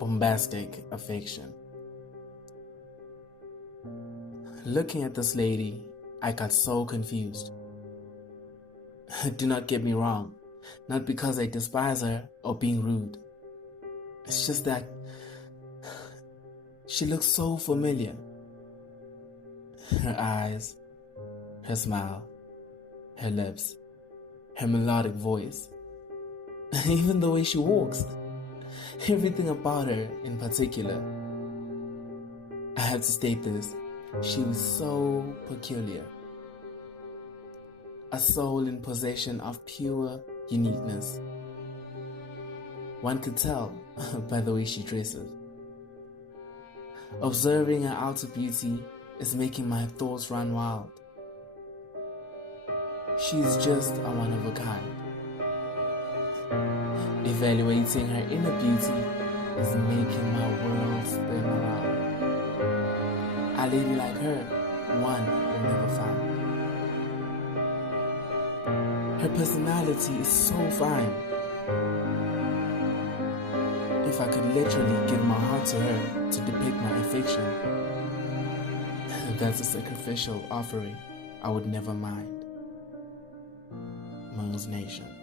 bombastic affection. Looking at this lady, I got so confused. Do not get me wrong, not because I despise her or being rude. It's just that she looks so familiar. Her eyes, her smile, her lips, her melodic voice, even the way she walks, everything about her in particular. I have to state this, she was so peculiar. A soul in possession of pure uniqueness. One could tell by the way she dresses. Observing her outer beauty is making my thoughts run wild. She's just a one of a kind. Evaluating her inner beauty is making my world spin around. A lady like her, one will never find. Her personality is so fine. If I could literally give my heart to her to depict my affection, that's a sacrificial offering I would never mind. MangzNation.